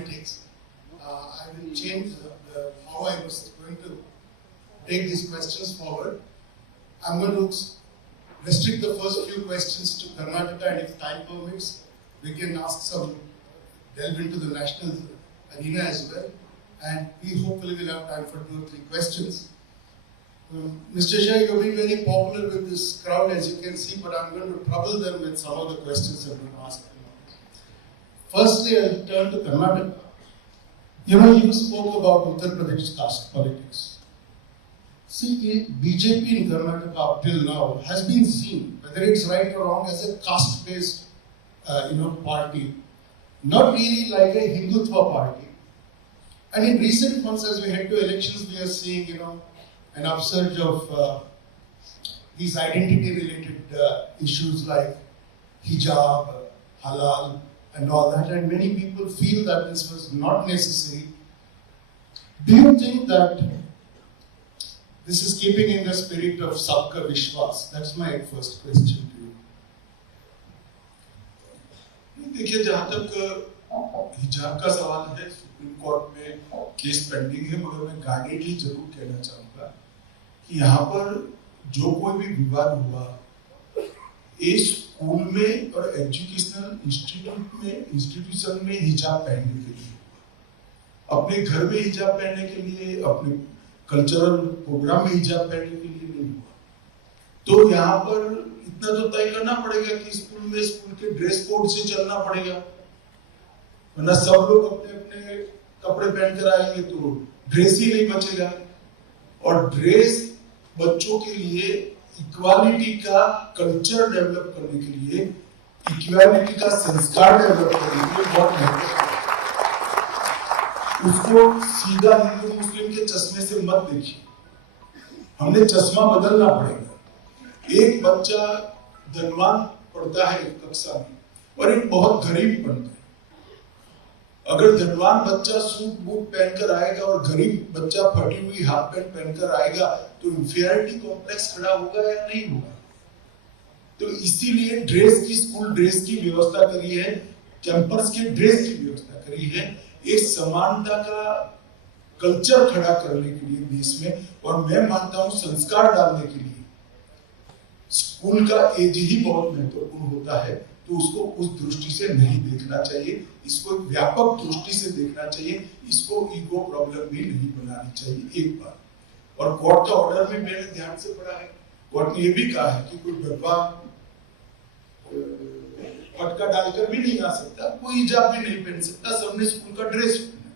politics. I will change how I was going to take these questions forward. I'm going to restrict the first few questions to Karnataka, and if time permits, we can ask some, delve into the national arena as well. And we hopefully will have time for 2 or 3 questions. Mr. Shah, you've been very popular with this crowd, as you can see, but I'm going to trouble them with some of the questions I'm going to ask. Firstly, I'll turn to Karnataka. You spoke about Uttar Pradesh caste politics. See, BJP in Karnataka up till now has been seen, whether it's right or wrong, as a caste-based, party, not really like a Hindutva party. And in recent months, as we head to elections, we are seeing, an upsurge of these identity-related issues like hijab, halal, and all that. And many people feel that this was not necessary. Do you think that this is keeping in the spirit of Sabka Vishwas? That's my first question to you. देखिए, जहाँ तक हिजाब का सवाल है, supreme court में case pending है, मगर मैं गाइडेडली जरूर कहना चाहूँगा कि यहाँ पर जो कोई भी विवाद हुआ, इस स्कूल में और एजुकेशनल इंस्टीट्यूशन में हिजाब पहनने के लिए, अपने घर में हिजाब पहनने के लिए, अपने कल्चरल प्रोग्राम में हिजाब पहनने के लिए नहीं हुआ। तो यहाँ पर इतना तो तय करना पड़ेगा कि स्कूल के ड्रेस कोड से चलना पड़ेगा, वरना सब लोग अपने अपने कपड़े पहनकर आएंगे तो ड्रेस ही नहीं बचेगा। और ड्रेस बच्चों के लिए इक्वालिटी का कल्चर डेवलप करने के लिए, इक्वालिटी का संस्कार डेवलप करने के लिए बहुत महत्वपूर्ण है। उसको सीधा हिंदू मुस्लिम के चश्मे से मत देखिए, हमने चश्मा बदलना पड़ेगा। एक बच्चा धनवान पढ़ता है कक्षा में और एक बहुत गरीब पढ़ता है। अगर धनवान बच्चा सूट बूट पहनकर आएगा और गरीब बच्चा फटी हुई हाफ पैंट पहनकर आएगा तो इंफीरियरिटी कॉम्प्लेक्स खड़ा होगा या नहीं होगा? तो इसीलिए स्कूल ड्रेस की व्यवस्था करी है, कैंपस के ड्रेस की व्यवस्था करी है, एक समानता का कल्चर खड़ा करने के लिए देश में। और मैं मानता हूं संस्कार डालने के लिए स्कूल का एज ही बहुत महत्वपूर्ण होता है। तो उसको उस दृष्टि से नहीं देखना चाहिए, इसको एक व्यापक दृष्टि से देखना चाहिए, इसको ईगो प्रॉब्लम भी नहीं बनानी चाहिए। एक बात, और कोर्ट का ऑर्डर में मैंने ध्यान से पढ़ा है, कोर्ट ने यह भी कहा है कि कोई भगवा फटका डालकर भी नहीं आ सकता, कोई हिजाब भी नहीं पहन सकता, सबने स्कूल का ड्रेस पहना।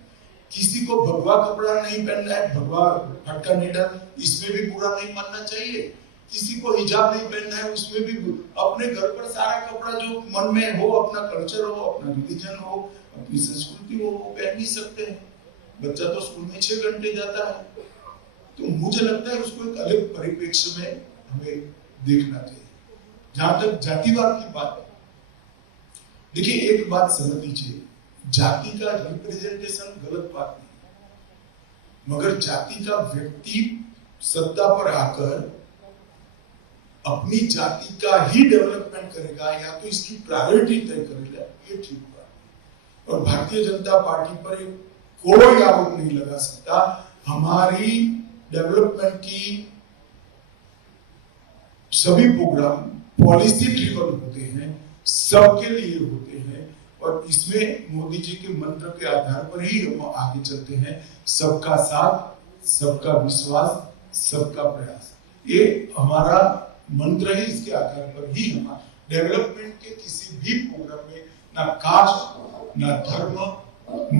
किसी को भगवा कपड़ा नहीं पहनना है, भगवा फटका नहीं डालना, इसमें भी बुरा नहीं मानना चाहिए। किसी को हिजाब नहीं पहनना है, उसमें भी अपने घर पर सारा कपड़ा जो मन में हो, अपना कल्चर हो, अपना रिलीजन हो, अपनी संस्कृति हो, वो पहन ही सकते हैं। बच्चा तो स्कूल में 6 घंटे जाता है, तो मुझे लगता है उसको एक अलग परिप्रेक्ष्य में हमें देखना चाहिए। जहां तक जातिवाद की बात है, देखिए एक बात समझ लीजिए, जाति का रिप्रेजेंटेशन गलत बात नहीं, मगर जाति का व्यक्ति सत्ता पर आकर अपनी जाति का ही डेवलपमेंट करेगा या तो इसकी प्रायोरिटी तय करेगा, ये ठीक बात। और भारतीय जनता पार्टी पर कोई आरोप नहीं लगा सकता। हमारी डेवलपमेंट की सभी प्रोग्राम पॉलिसी ड्रिवन होते हैं, सबके लिए होते हैं, और इसमें मोदी जी के मंत्र के आधार पर ही हम आगे चलते हैं। सबका साथ, सबका विश्वास, सबका प्रयास, ये हमारा मंत्र है। इसके आधार पर ही हमारा डेवलपमेंट के किसी भी प्रोग्राम में ना कास्ट, ना धर्म,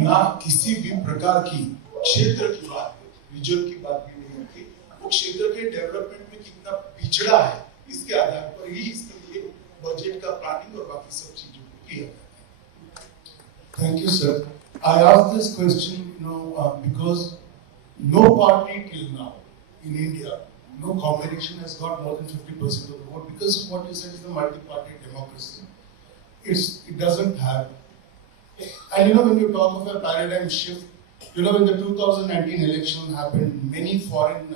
ना किसी भी प्रकार की क्षेत्र की बात, रीजन की बात भी नहीं होती। वो क्षेत्र के डेवलपमेंट में कितना पिछड़ा है, इसके आधार पर ही इसके लिए बजट का प्लानिंग और बाकी सब चीजों को किया जाता है। Thank you, sir. I asked this question, because no party till now in India, no combination has got more than 50% of the vote, because of what you said is the multi-party democracy. It doesn't have. And when you talk of a paradigm shift, when the 2019 election happened, many foreign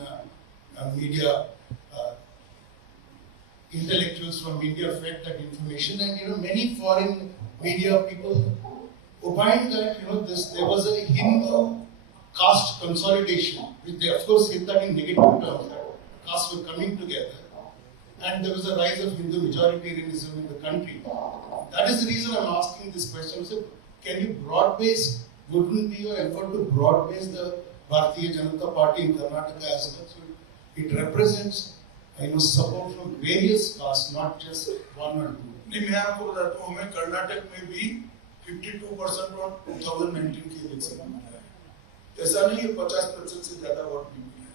media intellectuals from India fed that information, and many foreign media people opined that there was a Hindu caste consolidation, which they of course hit that in negative terms, that castes were coming together, and there was a rise of Hindu majoritarianism in the country. That is the reason I'm asking this question. So, can you broad-base, wouldn't be your effort to broad-base the Bharatiya Janata Party in Karnataka as well? So it represents support from various castes, not just one or two. नहीं, मैं आपको बताता हूँ, हमें कर्नाटक में भी 52% और 2019 के इलेक्शन में मिला है। ऐसा नहीं है 50% से ज्यादा वोट नहीं मिला है।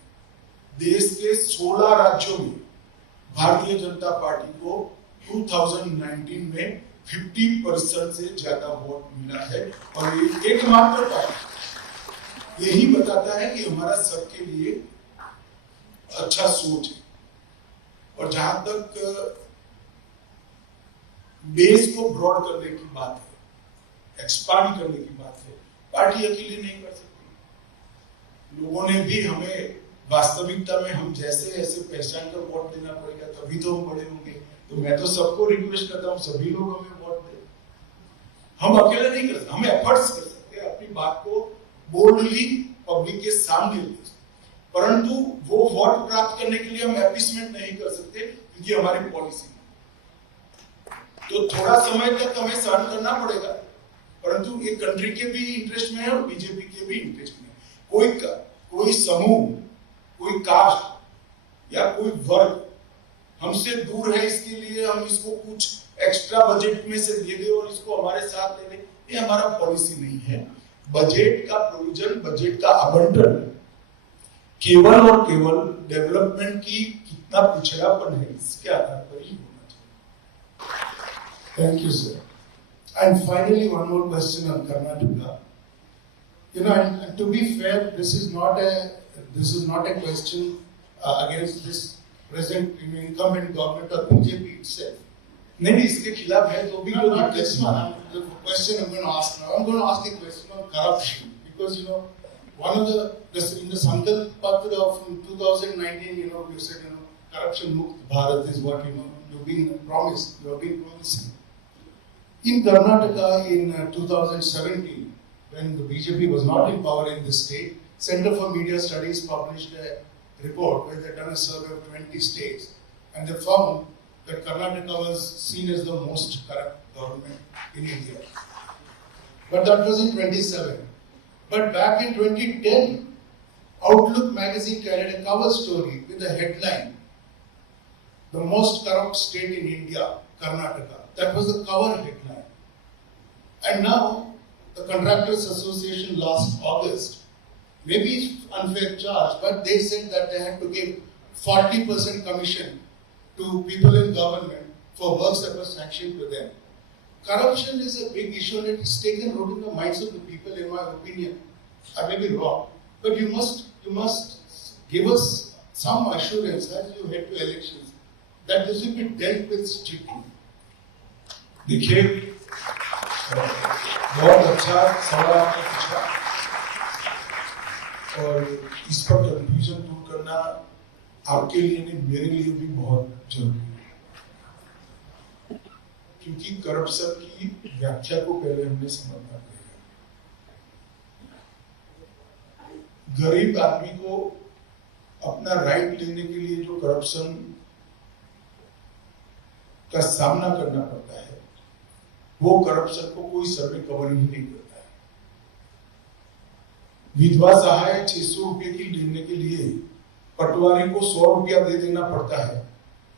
देश के 16 राज्यों में भारतीय जनता पार्टी को 2019 में 50% से ज्यादा वोट मिला है, और ये एकमात्र पार्टी यही बताता है कि हमारा सबके लिए अच्छा सोच है। और जहां तक बेस को ब्रॉड करने की बात है, एक्सपांड करने की बात है, पार्टी अकेली नहीं कर सकती। लोगों ने भी हमें वास्तविकता में हम जैसे ऐसे पहचान कर वोट देना पड़ेगा, तभी तो हम बड़े होंगे। तो मैं तो सबको रिक्वेस्ट करता हूँ, सभी लोग हमें वोट दें। हम अकेले नहीं कर सकते, हम एफर्ट्स कर सकते हैं अपनी बात को बोल्डली पब्लिक के सामने ले, परंतु वो वोट प्राप्त करने के लिए हम एपिसमेंट नहीं कर सकते, क्योंकि हमारी पॉलिसी तो थोड़ा समय तक हमें सहन करना पड़ेगा, परंतु ये कंट्री के भी इंटरेस्ट में है और बीजेपी के भी इंटरेस्ट में है। कोई समूह, कोई कास्ट या कोई वर्ग हमसे दूर है, इसके लिए हम इसको कुछ एक्स्ट्रा बजट में से दे दे और इसको हमारे साथ ले ले, ये हमारा पॉलिसी नहीं है। बजट का प्रोविजन, बजट का आवंटन केवल और केवल डेवलपमेंट की कितना पिछड़ापन है इसके आधार पर ही होना चाहिए। Thank you, sir. And finally, one more question on Karnataka. And to be fair, this is not a question against this present incumbent government or BJP itself. नहीं, इसके खिलाफ है तो भी not this one. The question I'm going to ask now. I'm going to ask a question on corruption, because one of in the Sankalp Patra of 2019, you said corruption mukt Bharat is what you've been promised. You have been promising. In Karnataka in 2017, when the BJP was not in power in the state, Center for Media Studies published a report where they done a survey of 20 states, and they found that Karnataka was seen as the most corrupt government in India. But that was in 27. But back in 2010, Outlook magazine carried a cover story with the headline, "The most corrupt state in India, Karnataka." That was the cover headline. And now, the Contractors Association last August, maybe it's unfair charge, but they said that they had to give 40% commission to people in government for works that were sanctioned to them. Corruption is a big issue and it is taken root in the minds of the people, in my opinion. I may be wrong, but you must give us some assurance as you head to elections that this will be dealt with strictly. देखिए, बहुत अच्छा सवाल आपने पूछा, और इस पर confusion दूर करना आपके लिए नहीं, मेरे लिए भी बहुत जरूरी है, क्योंकि करप्शन की व्याख्या को पहले हमने समझना पड़ेगा। गरीब आदमी को अपना राइट लेने के लिए जो करप्शन का सामना करना पड़ता है, वो करप्शन को कोई सर्वे कवर ही नहीं करता है। विधवा सहाय 600 रुपए की लेने के लिए पटवारी को 100 रुपया दे देना पड़ता है,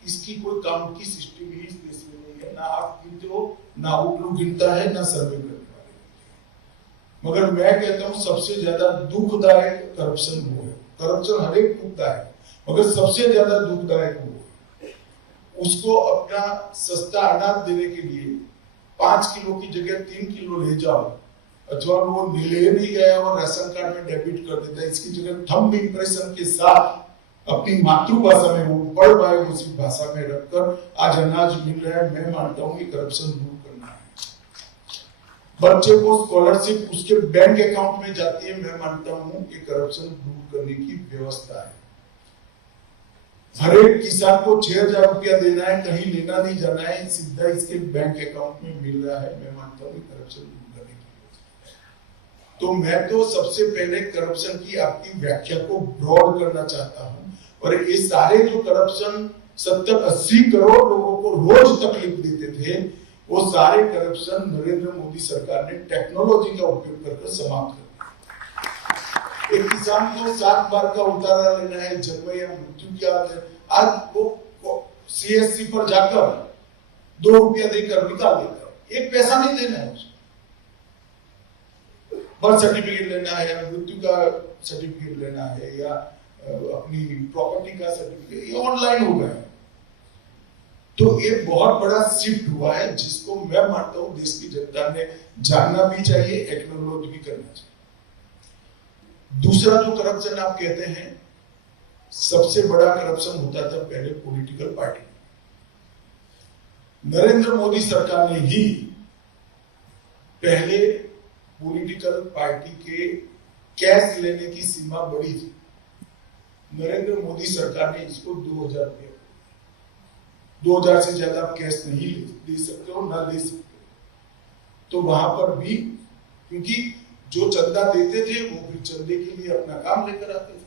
इसकी कोई काम की सिस्टम ही इस देश में नहीं है। ना आप गिनते हो, ना आउटलुक गिनता है, ना सर्वे करने वाले। मगर मैं कहता हूं सबसे ज्यादा दुखदायक करप्शन वो है। करप्शन हर एक दुखदायक, मगर सबसे ज्यादा दुखदायक वो है। उसको अपना सस्ता अनाज देने के लिए 5 किलो की जगह 3 किलो ले जाओ, अथवा वो ले नहीं गया और राशन कार्ड में डेबिट कर देता है, इसकी जगह थंब इंप्रेशन के साथ अपनी मातृभाषा में वो पढ़ पाए उसी भाषा में रखकर आज अनाज मिल रहा है। मैं मानता हूँ कि करप्शन दूर करना है। बच्चे को स्कॉलरशिप उसके बैंक अकाउंट में जाती है, मैं मानता हूँ कि करप्शन दूर करने की व्यवस्था है। हर एक किसान को 6,000 रुपया देना है, कहीं लेना नहीं जाना है, सीधा इसके बैंक अकाउंट में मिल रहा है, मैं मानता हूँ करप्शन दूर करने की व्यवस्था। तो मैं तो सबसे पहले करप्शन की आपकी व्याख्या को ब्रॉड करना चाहता हूं, और ये सारे जो करप्शन 70-80 करोड़ लोगों को रोज तकलीफ देते थे, वो सारे करप्शन नरेंद्र मोदी सरकार ने टेक्नोलॉजी का उपयोग कर समाप्त कर। एक किसान को 7 बार का उतारा लेना है, जन्म या मृत्यु क्या है, आज वो सीएससी पर जाकर 2 रुपया देकर निकाल देता है, 1 पैसा नहीं देना है उसको। बर्थ सर्टिफिकेट लेना है, मृत्यु का सर्टिफिकेट लेना है, या अपनी प्रॉपर्टी का सर्टिफिकेट, ये ऑनलाइन हो गया है। तो ये बहुत बड़ा शिफ्ट हुआ है, जिसको मैं मानता हूं देश की जनता ने जानना भी चाहिए, एक्नॉलेज भी करना चाहिए। दूसरा जो करप्शन आप कहते हैं, सबसे बड़ा करप्शन होता था पहले पॉलिटिकल पार्टी। नरेंद्र मोदी सरकार ने ही पहले पॉलिटिकल पार्टी के कैश लेने की सीमा बढ़ी थी। नरेंद्र मोदी सरकार ने इसको 2000 रुपया, 2000 से ज्यादा आप कैश नहीं दे सकते हो, ना ले सकते हो। तो वहां पर भी, क्योंकि जो चंदा देते थे वो फिर चंदे के लिए अपना काम लेकर आते थे।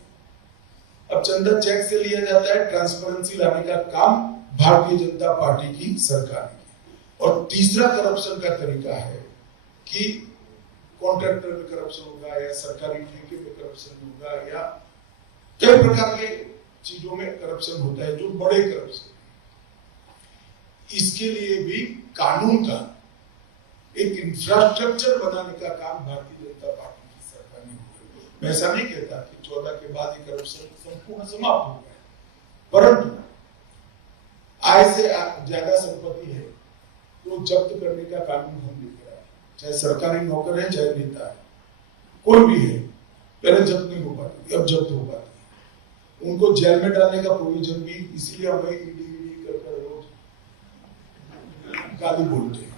अब चंदा चेक से लिया जाता है, ट्रांसपेरेंसी लाने का काम भारतीय जनता पार्टी की सरकार ने। और तीसरा करप्शन का तरीका है कि कॉन्ट्रैक्टर में करप्शन होगा, या सरकारी ठेके में करप्शन होगा, या कई प्रकार के चीजों में करप्शन होता है, जो बड़े करप्शन। इसके लिए भी कानून का एक इंफ्रास्ट्रक्चर बनाने का काम भारतीय जनता पार्टी की सरकार ने किया। मैं ऐसा नहीं कहता कि 14 के बाद ही करप्शन संपूर्ण समाप्त हो गया, परंतु आय से ज्यादा संपत्ति है तो जब्त करने का कानून हम लेकर आए। चाहे सरकारी नौकर है, चाहे नेता है, कोई भी है, पहले जब्त नहीं हो पाती, अब जब्त हो पाती है। उनको जेल में डालने का प्रोविजन भी, इसलिए हमें ईडी कर रोज गाली बोलते हैं।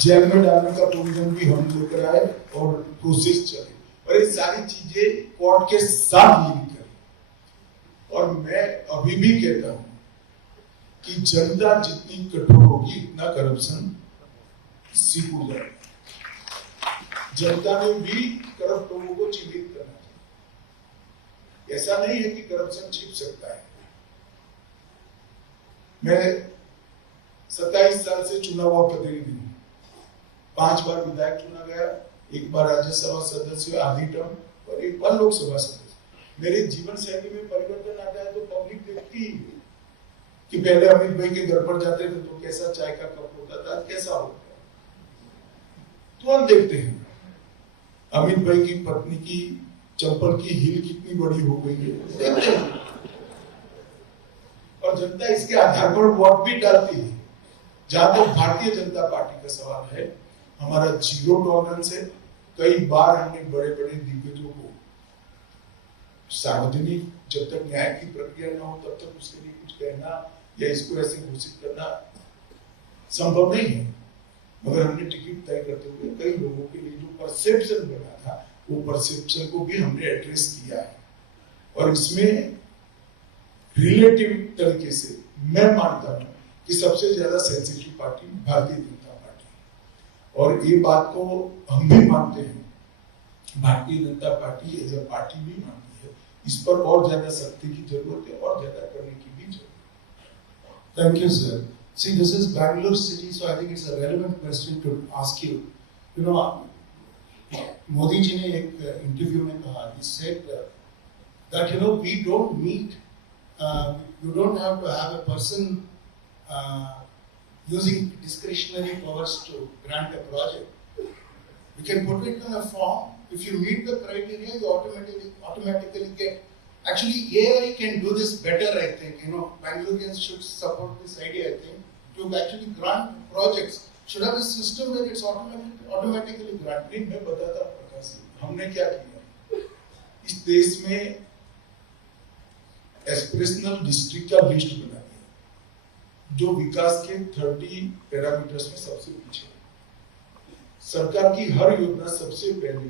जेल में डालने का प्रोविजन भी हम लेकर आए और प्रोसेस चले, और ये सारी चीजें कोर्ट के साथ लिंक करें। और मैं अभी भी कहता हूं कि जनता जितनी कठोर होगी, इतना करप्शन सीख हो जाएगा। जनता ने भी करप्ट लोगों को चिन्हित करना चाहिए। ऐसा नहीं है कि करप्शन छिप सकता है। मैं 27 साल से चुना हुआ प्रतिनिधि हूं, 5 बार विधायक चुना गया, 1 बार राज्यसभा सदस्य आधी टर्म, और 1 बार लोकसभा सदस्य। मेरे जीवन शैली में परिवर्तन आता है तो पब्लिक देखती है कि पहले अमित भाई के घर पर जाते थे तो कैसा चाय का कप होता था, कैसा होता है, तो हम देखते हैं अमित भाई की पत्नी की चप्पल की हील कितनी बड़ी हो गई है, देखते हैं। और जनता इसके आधार पर वोट भी डालती है। जहां तक भारतीय जनता पार्टी का सवाल है, हमारा 0 टॉलरेंस है। कई बार हमने बड़े बड़े दिग्गजों को सार्वजनिक, जब तक न्याय की प्रक्रिया न हो तब तक उसके लिए कुछ कहना या इसको ऐसे घोषित करना संभव नहीं है, मगर हमने टिकट तय करते हुए कई लोगों के लिए जो परसेप्शन बना था, वो परसेप्शन को भी हमने एड्रेस किया है। और इसमें रिलेटिव तरीके से मैं मानता हूं कि सबसे ज्यादा sensitive party Bharatiya Janata party है। और ये बात को हम भी मानते हैं, Bharatiya Janata party as a party भी मानती है। इस पर और ज्यादा सख्ती की जरूरत है, और ज्यादा करने की भी जरूरत है। Thank you, sir. See, this is Bangalore city, so I think it's a relevant question to ask you. You know, Modi ji ने एक इंटरव्यू में कहा, he said that we don't need, you don't have to have a person using discretionary powers to grant a project. You can put it in a form. If you meet the criteria, you automatically get. Actually, AI can do this better, I think. Bangaloreans should support this idea, I think, to actually grant projects. Should have a system where it's automatically granted. मैं बताता हूँ प्रकाश जी, हमने क्या किया इस देश में, aspirational district का लिस्ट बना दिया जो विकास के 30 पैरामीटर्स में सबसे पीछे है। सरकार की हर योजना सबसे पहले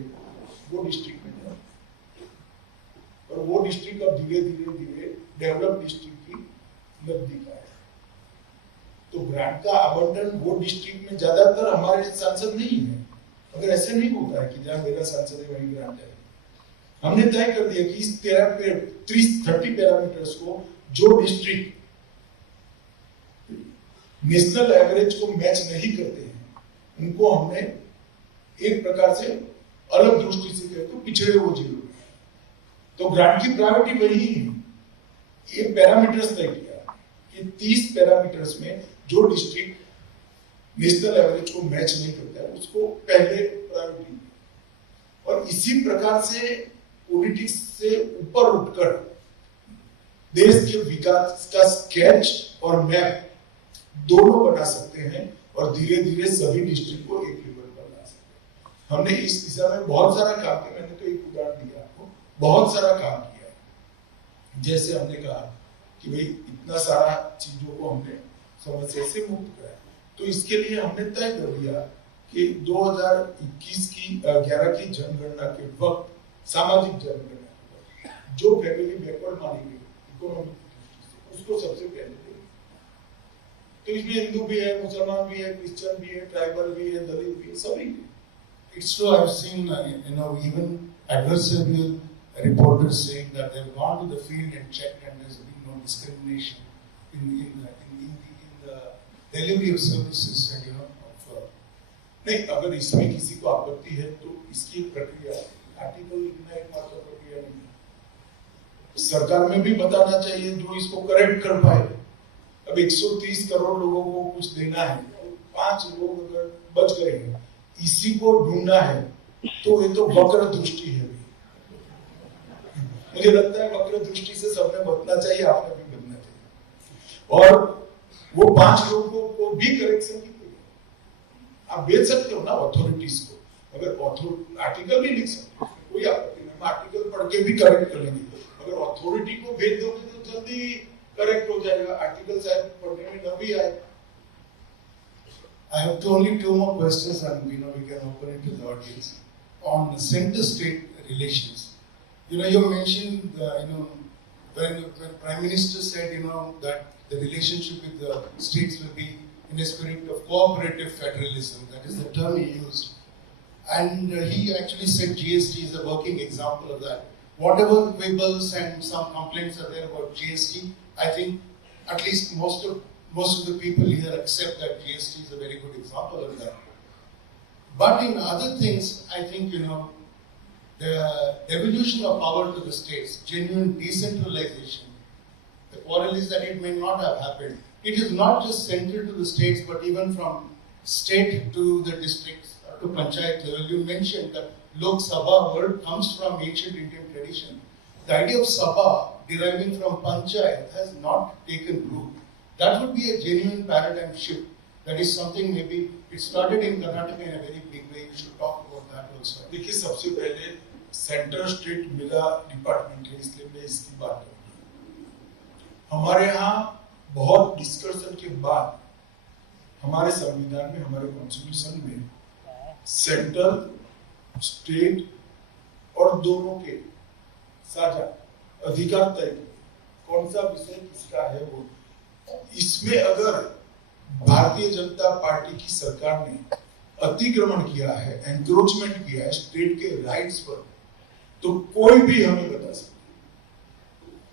वो डिस्ट्रिक्ट में जाए, और वो डिस्ट्रिक्ट अब धीरे धीरे डेवलप डिस्ट्रिक्ट की नजदीक आए। तो ग्रांट का आवंटन वो डिस्ट्रिक्ट में ज्यादातर हमारे सांसद नहीं है, अगर ऐसे नहीं होता है कि जहां मेरा सांसद है वहीं ग्रांट है, हमने तय कर दिया कि इस 30 पैरामीटर्स को जो डिस्ट्रिक्ट नेशनल एवरेज को मैच नहीं करते हैं उनको हमने एक प्रकार से अलग दृष्टि से कहते तो पिछड़े वो जिलों में, तो ग्रांट की प्रायोरिटी वही है। ये पैरामीटर्स तय किया कि 30 पैरामीटर्स में जो डिस्ट्रिक्ट नेशनल एवरेज को मैच नहीं करता है उसको पहले प्रायोरिटी, और इसी प्रकार से पॉलिटिक्स से ऊपर उठकर देश के विकास का स्केच और मैप दोनों बना सकते हैं और धीरे धीरे सभी डिस्ट्रिक्ट को एक लेवल पर ला सकते हैं। हमने इस दिशा में बहुत सारा काम किया, मैंने तो एक उदाहरण दिया आपको, बहुत सारा काम किया। जैसे हमने कहा कि भाई इतना सारा चीजों को हमने समस्या से मुक्त कराया, तो इसके लिए हमने तय कर दिया कि 2021 की 11 की जनगणना के वक्त, सामाजिक जनगणना के वक्त जो फैमिली बैकवर्ड मानी गई इकोनॉमिक से, उसको सबसे पहले देंगे। तो इसमें हिंदू भी है, मुसलमान भी है, क्रिश्चियन भी है, ट्राइबल भी है, दलित भी है, सभी। It's true. I've seen even adversarial reporters saying that they've gone to the field and checked and there's been no discrimination in the delivery of services and नहीं, अगर इसमें किसी को आपत्ति है तो इसकी प्रक्रिया आर्टिकल लिखना एकमात्र प्रक्रिया नहीं है। सरकार में भी बताना चाहिए जो इसको करेक्ट कर पाए। अब 130 करोड़ लोगों को कुछ देना है, 5 लोग अगर बच गए हैं, इसी को ढूंढना है, तो ये तो वक्र दृष्टि है। मुझे लगता है वक्र दृष्टि से सबने बचना चाहिए, आपने भी बचना चाहिए। और वो 5 लोगों को भी करेक्शन की आप भेज सकते हो ना अथॉरिटीज को, अगर आर्टिकल भी लिख सकते हो, कोई आपत्ति नहीं, आर्टिकल पढ़ के भी करेक्ट कर लेंगे। अगर अथॉरिटी को भेज दोगे तो जल्दी करेक्ट हो जाएगा, आर्टिकल शायद पढ़ने में न भी आए। I have only 2 more questions and we can open it to the audience on center-state relations. You mentioned when Prime Minister said that the relationship with the states will be in a spirit of cooperative federalism. That is the term he used. And he actually said GST is a working example of that. Whatever quibbles and some complaints are there about GST, I think at least most of the people here accept that GST is a very good example of that. But in other things, I think, the devolution of power to the states, genuine decentralization, the quarrel is that it may not have happened. It is not just central to the states, but even from state to the districts, to panchayat level. You mentioned that Lok Sabha word comes from ancient Indian tradition. The idea of Sabha deriving from panchayat has not taken root. That would be a genuine paradigm shift. That is something maybe it started in Karnataka in a very big way. We should talk about that also. देखिए, सबसे पहले centre state मेरा department है, इसलिए मैं इसकी बात करूंगा। हमारे यहाँ बहुत डिस्कशन के बाद हमारे संविधान में, हमारे कॉन्स्टिट्यूशन में सेंट्रल, स्टेट और दोनों के साझा अधिकार तय कौन सा विषय किसका है वो। इसमें अगर भारतीय जनता पार्टी की सरकार ने अतिक्रमण किया है, एनक्रोचमेंट किया है स्टेट के राइट्स पर, तो कोई भी हमें बता सकता,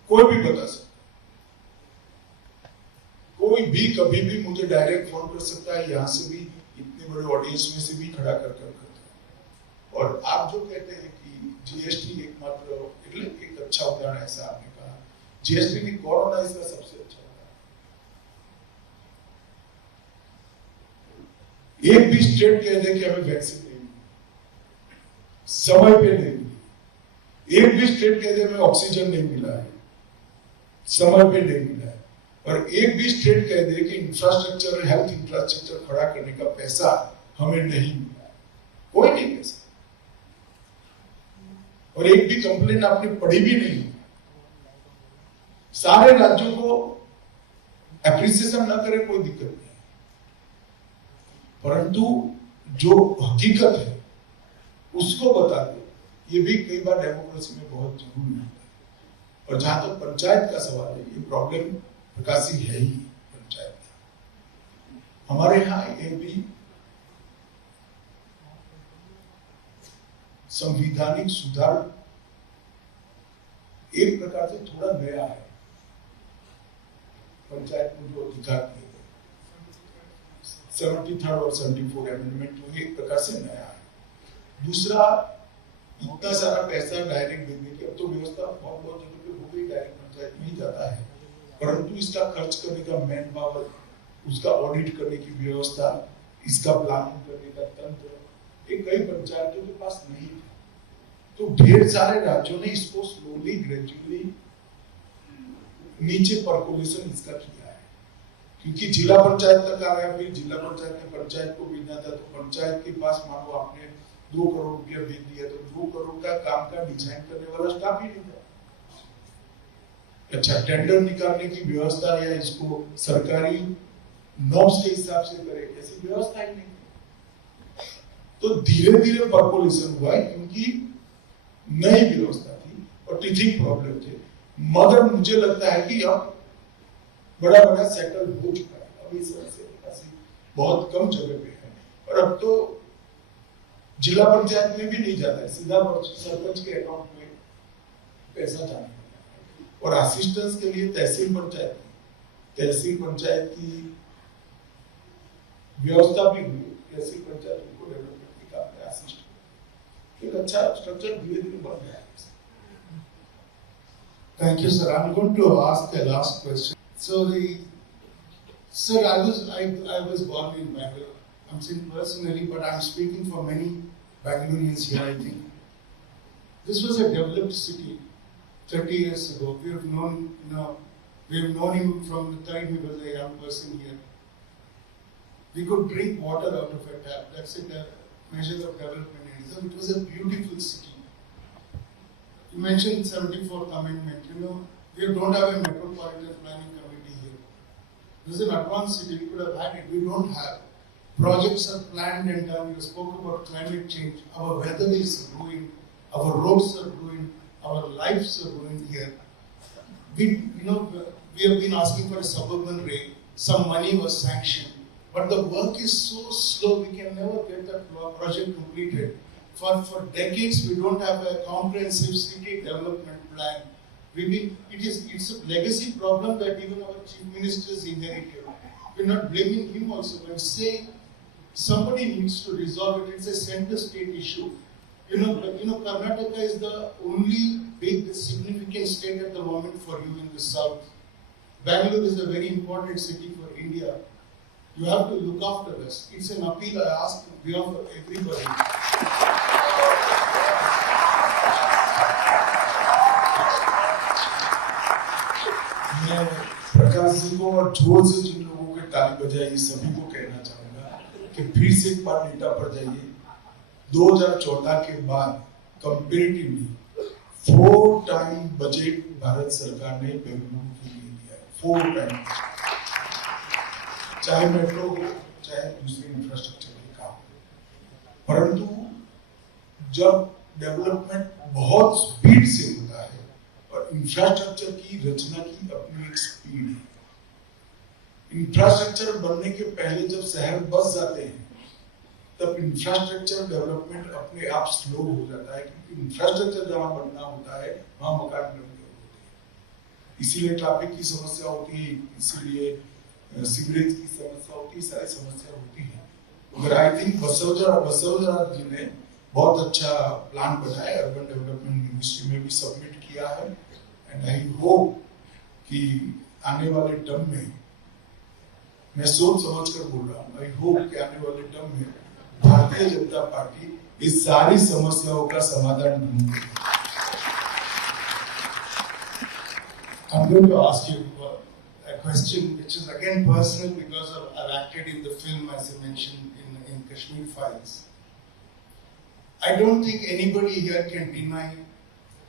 कोई भी बता सकता, कोई भी कभी भी मुझे डायरेक्ट फोन कर सकता है, यहां से भी, इतने बड़े ऑडियंस में से भी खड़ा कर करता है। और आप जो कहते हैं कि जीएसटी एकमात्र एक अच्छा उदाहरण, ऐसा आपने कहा, जीएसटी की कोरोना इसका सबसे अच्छा उदाहरण। एक भी स्टेट कह दे कि हमें वैक्सीन नहीं मिली, समय पे नहीं मिली, एक भी स्टेट कह दे हमें ऑक्सीजन नहीं मिला है, समय पे नहीं मिला है, और एक भी स्टेट कह दे कि इंफ्रास्ट्रक्चर, हेल्थ इंफ्रास्ट्रक्चर खड़ा करने का पैसा हमें नहीं मिला, कोई नहीं कह सकता। और एक भी कंप्लेंट आपने पढ़ी भी नहीं। सारे राज्यों को एप्रिसिएशन ना करे कोई दिक्कत नहीं, परंतु जो हकीकत है उसको बता दे, ये भी कई बार डेमोक्रेसी में बहुत जरूरी होता है। और जहां तक पंचायत का सवाल है, ये प्रॉब्लम प्रकाशी है ही पंचायत में। हमारे यहाँ ये भी संवैधानिक सुधार एक प्रकार से थोड़ा नया है। पंचायत को जो अधिकार दिए गए 73rd और 74 अमेंडमेंट जो एक प्रकार से नया है। दूसरा, इतना सारा पैसा डायरेक्ट देने की अब तो व्यवस्था बहुत जगह पे हो गई, डायरेक्ट पंचायत में ही जाता है, परंतु इसका खर्च करने का मैन पावर, उसका ऑडिट करने की व्यवस्था, इसका प्लानिंग करने का तंत्र, ये कई पंचायतों के पास नहीं था। तो ढेर सारे राज्यों ने इसको स्लोली ग्रेजुअली नीचे परकोलेशन इसका किया है, क्योंकि जिला पंचायत तक आ गया, फिर जिला पंचायत ने पंचायत को भेजना था, तो पंचायत के पास मान लो आपने 2 करोड़ रुपया भेज दिया, तो 2 करोड़ का काम का डिजाइन करने वाला स्टाफ ही नहीं था। अच्छा, टेंडर निकालने की व्यवस्था या इसको सरकारी नॉर्म्स के हिसाब से करे, ऐसी व्यवस्था ही नहीं। तो धीरे धीरे परकोलेशन हुआ है, क्योंकि नई व्यवस्था थी और टीचिंग प्रॉब्लम थे, मगर मुझे लगता है कि अब बड़ा सेटल हो चुका है। अभी ऐसी बहुत कम जगह पे है, और अब तो जिला पंचायत में भी नहीं जाता है, सीधा सरपंच के अकाउंट में पैसा जाने लगा। और असिस्टेंस के लिए तहसील पंचायत की व्यवस्था भी हुई, तहसील पंचायत को डेवलपमेंट के काम में असिस्टेंट एक अच्छा स्ट्रक्चर धीरे धीरे बन गया है। Thank you, sir. I'm going to ask the last question. Sir, I was born in Bangalore. I'm saying personally, but I'm speaking for many Bangaloreans here, I think. This was a developed city 30 years ago. We've known him from the time he was a young person here. We could drink water out of a tap. That's a measure of development in Islam. It was a beautiful city. You mentioned 74th Amendment. We don't have a metropolitan planning committee here. This is an advanced city. We could have had it. We don't have. Projects are planned and done. You spoke about climate change. Our weather is ruined. Our roads are ruined. Our lives are ruined here. We have been asking for a suburban rail. Some money was sanctioned, but the work is so slow. We can never get that project completed. For decades, we don't have a comprehensive city development plan. It's a legacy problem that even our chief ministers inherited. We're not blaming him also, but saying somebody needs to resolve it. It's a center state issue. Karnataka is the only big significant state at the moment for you in the south. Bangalore is a very important city for India. You have to look after us. It's an appeal I ask on behalf of everybody. मैं प्रकाश जी को और जोर से जिन लोगों के ताली बजाई सभी को कहना चाहूंगा कि फिर से एक बार डेटा पर जाइए। 2014 के बाद कंपैरेटिवली 4 टाइम बजट भारत सरकार ने बेंगलुरु के लिए दिया है। 4 टाइम, चाहे मेट्रो हो चाहे दूसरे इंफ्रास्ट्रक्चर के काम। परंतु जब डेवलपमेंट बहुत स्पीड से होता है और इंफ्रास्ट्रक्चर की रचना की अपनी एक स्पीड है। इंफ्रास्ट्रक्चर बनने के पहले जब शहर बस जाते हैं तब इंफ्रास्ट्रक्चर डेवलपमेंट अपने आप स्लो हो जाता है, क्योंकि इंफ्रास्ट्रक्चर जहां बनना होता है वहां मकान बनने होते हैं। इसीलिए ट्रैफिक की समस्या होती है, इसीलिए सीवरेज की समस्या होती है, सारी समस्या होती है। मगर आई थिंक बसवराज जी ने बहुत अच्छा प्लान बनाया, अर्बन डेवलपमेंट मिनिस्ट्री में भी सबमिट किया है, एंड आई होप कि आने वाले टर्म में, मैं सोच समझ कर बोल रहा हूँ, आई होप कि आने वाले टर्म में भारतीय जनता पार्टी इस सारी समस्याओं का समाधान ढूंढेगी। I'm going to ask you a question which is again personal because I've acted in the film, as I mentioned, in Kashmir Files. I don't think anybody here can deny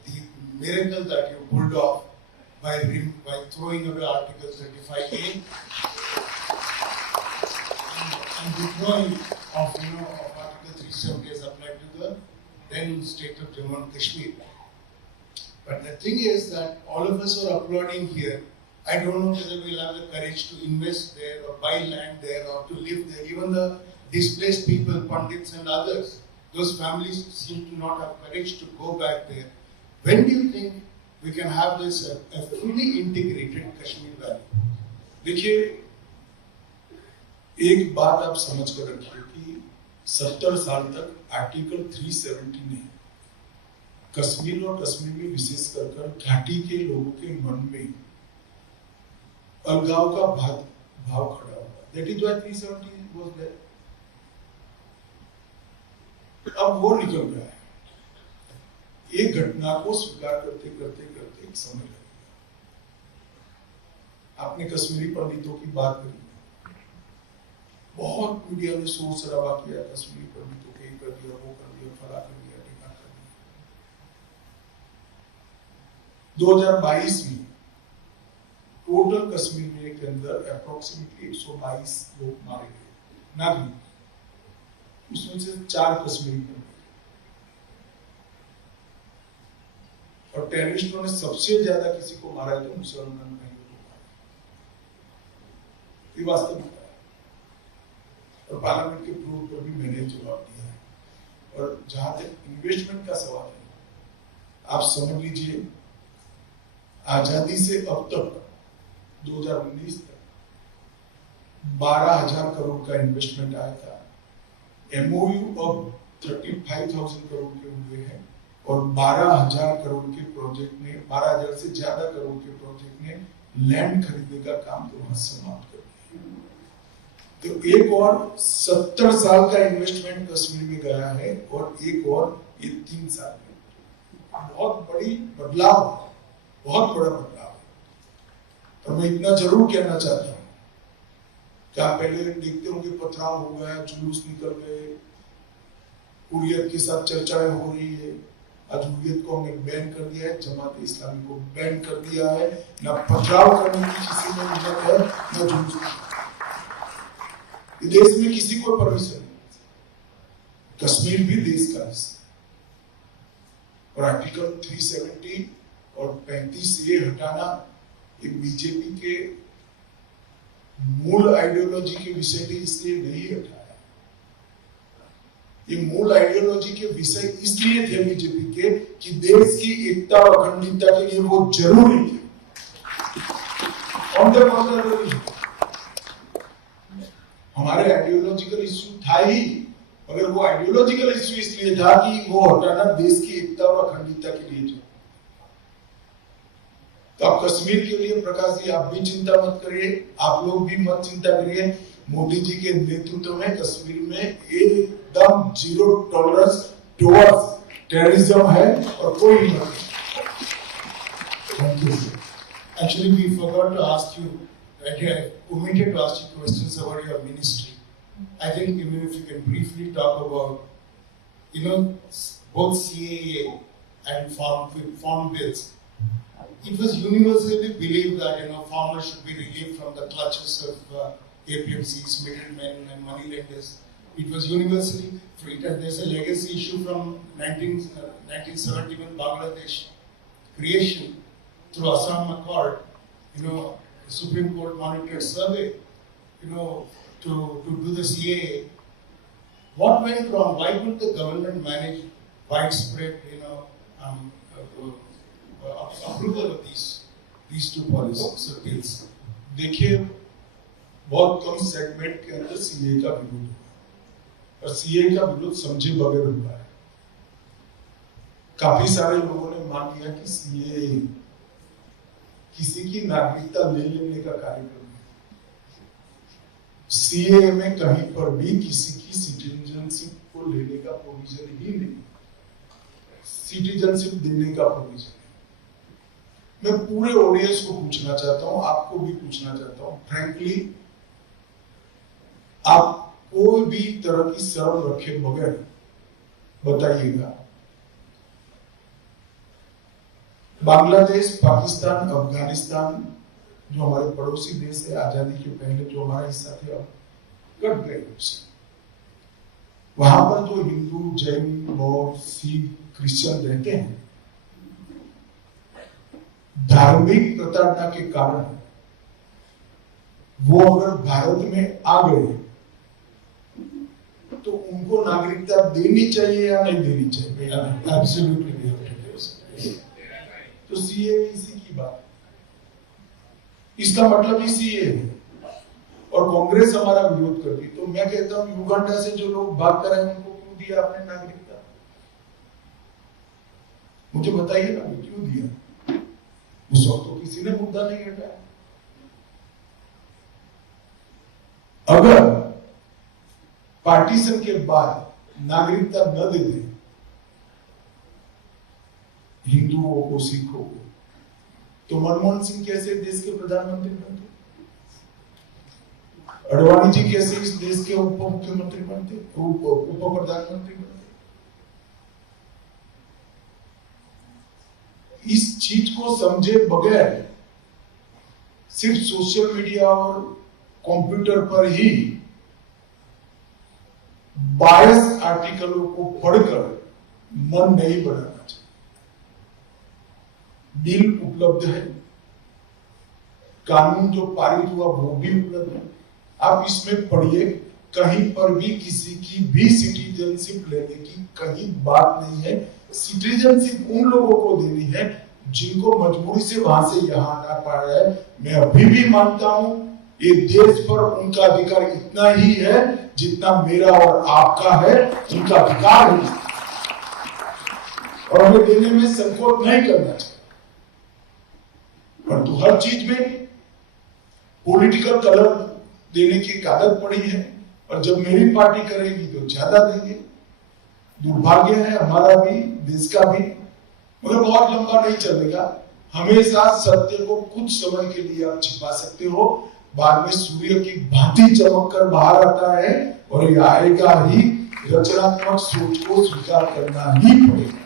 the miracle that you pulled off by throwing away Article 35A and withdrawing of Article 370 as applied to the then state of Jammu and Kashmir. But the thing is that all of us are applauding here. I don't know whether we'll have the courage to invest there or buy land there or to live there. Even the displaced people, pundits and others, those families seem to not have courage to go back there. When do you think we can have this a fully integrated Kashmir Valley? देखिए, एक बात आप समझ कर रखिए कि 70 साल तक आर्टिकल 370 ने कश्मीर और कश्मीर में विशेष कर घाटी के लोगों के मन में अलगाव का भाव खड़ा हुआ. That is why 370 was there. अब वो निकल गया है. एक घटना को स्वीकार करते करते करते एक समय लगेगा. आपने कश्मीरी पंडितों की बात करी, बहुत मीडिया ने शोर शराबा किया, कश्मीरी पंडितों के कर दिया, वो कर दिया, फला कर दिया, टीका कर दिया. 2022 में टोटल कश्मीर में के अंदर अप्रोक्सीमेटली 122 लोग मारे गए नागरिक, उसमें से 4 कश्मीरी पंडित. और टेररिस्टों ने सबसे ज्यादा किसी को मारा है तो मुसलमान भाइयों को मारा. ये वास्तविकता है. और पार्लियामेंट के फ्लोर पर भी मैंने जवाब दिया है. और जहां तक इन्वेस्टमेंट का सवाल है, आप समझ लीजिए आजादी से अब तक 2019 तक 12,000 करोड़ का इन्वेस्टमेंट आया था. एमओयू अब 35,000 करोड़ के हुए हैं और 12,000 करोड़ के प्रोजेक्ट ने 12,000 से ज्यादा करोड़ के प्रोजेक्ट ने लैंड खरीदने का काम तो वहां समाप्त कर दिया. तो एक और 70 साल का इन्वेस्टमेंट कश्मीर में गया है और एक और ये 3 साल में. बहुत बड़ी बदलाव है, बहुत बड़ा बदलाव है. और मैं इतना जरूर कहना चाहता हूँ कि आप पहले देखते होंगे पथराव हो गया, जुलूस निकल गए, हुर्रियत के साथ चर्चाएं हो रही है. आज हुर्रियत को हमने बैन कर दिया है, जमात इस्लामी को बैन कर दिया है. ना पथराव करने की किसी में हिम्मत है, ना जुलूस. देश में किसी को परमिशन नहीं. कश्मीर भी देश का हिस्सा. और आर्टिकल 370 और 35 ये हटाना ये बीजेपी के मूल आइडियोलॉजी के विषय भी इसलिए नहीं हटाया. ये मूल आइडियोलॉजी के विषय इसलिए थे बीजेपी के कि देश की एकता और अखंडता के लिए वो जरूरी थे. ऑन द कॉन्ट्ररी हमारे आइडियोलॉजिकल इश्यू था ही, मगर वो आइडियोलॉजिकल इश्यू इसलिए था कि वो हटाना देश की एकता और अखंडता के लिए था. तो आप कश्मीर के लिए प्रकाश जी आप भी चिंता मत करिए, आप लोग भी मत चिंता करिए. मोदी जी के नेतृत्व में कश्मीर में एकदम 0 टॉलरेंस टुवर्ड्स टेररिज्म है और कोई नहीं. Thank you. Actually, we forgot to ask you. I omitted to ask you questions about your ministry. I think even if you can briefly talk about, both CAA and farm bills. It was universally believed that farmers should be relieved from the clutches of APMCs, middlemen, and moneylenders. It was universally free. There's a legacy issue from 1971 Bangladesh creation through Assam Accord. The Supreme Court monitored survey, to do the CAA. What went wrong? Why couldn't the government manage widespread, approval of these two policies or bills? देखिए, बहुत कम segment के अंदर CA का विरोध हुआ और CA का विरोध समझे बगैर हुआ है. काफी सारे लोगों ने मान लिया कि सीए किसी की नागरिकता ले लेने का कार्यक्रम है. सीए में कहीं पर भी किसी की सिटीजनशिप को लेने का प्रोविजन ही नहीं, सिटीजनशिप देने का प्रोविजन है. मैं पूरे ऑडियंस को पूछना चाहता हूं, आपको भी पूछना चाहता हूं, फ्रैंकली आप कोई भी तरह की शर्म रखे बगैर बताइएगा, बांग्लादेश, पाकिस्तान, अफगानिस्तान जो हमारे पड़ोसी देश है, आजादी के पहले जो हमारा हिस्सा थे अब कट गए उससे. वहां पर जो हिंदू, जैन, बौद्ध, सिख, क्रिश्चियन रहते हैं, धार्मिक प्रताड़ना के कारण वो अगर भारत में आ गए तो उनको नागरिकता देनी चाहिए या नहीं देनी चाहिए? Absolutely, we have to do so. तो सीए इसी की बात, इसका मतलब ही सीए है और कांग्रेस हमारा विरोध करती। तो मैं कहता हूँ युगांडा से जो लोग भाग कर आए उनको क्यों दिया आपने नागरिकता? मुझे बताइए ना, क्यों दिया? उस वक्त तो किसी ने मुद्दा नहीं हटाया। अगर पार्टीशन के बाद नागरिकता न दे दे हिंदुओं को, सिखों को, तो मनमोहन सिंह कैसे देश के प्रधानमंत्री बनते? अडवाणी जी कैसे इस देश के उप मुख्यमंत्री बनते, उप प्रधानमंत्री बनते? इस चीज को समझे बगैर सिर्फ सोशल मीडिया और कंप्यूटर पर ही बायस आर्टिकलों को पढ़कर मन नहीं बनाना चाहिए। बिल उपलब्ध है, कानून जो पारित हुआ वो भी उपलब्ध है, आप इसमें पढ़िए। कहीं पर भी किसी की भी सिटीजनशिप लेने की कहीं बात नहीं है। सिटीजनशिप उन लोगों को देनी है जिनको मजबूरी से वहां से यहाँ आना पड़ रहा है। मैं अभी भी मानता हूं ये देश पर उनका अधिकार इतना ही है जितना मेरा और आपका है, उनका अधिकार है और हमें देने में संकोच नहीं करना चाहिए। परंतु हर चीज में पॉलिटिकल कलर देने की आदत पड़ी है और जब मेरी पार्टी करेगी तो ज्यादा देंगे। दुर्भाग्य है हमारा भी, देश का भी, मगर बहुत लंबा नहीं चलेगा। हमेशा सत्य को कुछ समय के लिए आप छिपा सकते हो, बाद में सूर्य की भांति चमक कर बाहर आता है और ये आएगा ही। रचनात्मक सोच को स्वीकार करना ही पड़ेगा।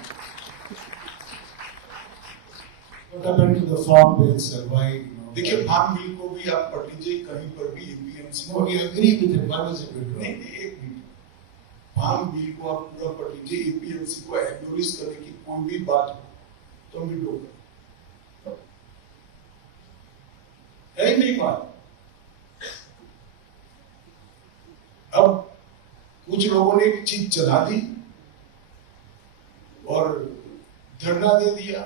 What happened to the farm bill, sir? Why? देखिए, फार्म बिल को भी आप पढ़ लीजिए, कहीं पर भी APMC No, we agree with it. Why was it withdrawn? नहीं, एक मिनट, फार्म बिल को आप पूरा पढ़ लीजिए। एपीएमसी को एब्योलिश करने की कोई भी बात हो तो हम विड्रॉ करें, है ही नहीं बात। अब कुछ लोगों ने एक चीज चला दी और धरना दे दिया।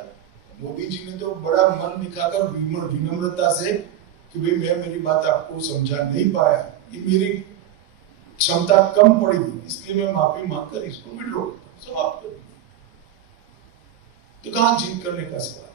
मोदी जी ने तो बड़ा मन दिखाकर विनम्रता से कि भाई मैं मेरी बात आपको समझा नहीं पाया, ये मेरी क्षमता कम पड़ी इसलिए मैं माफी मांगकर इसको विड्रॉ समाप्त कर दूं। तो कहां जीत करने का सवाल?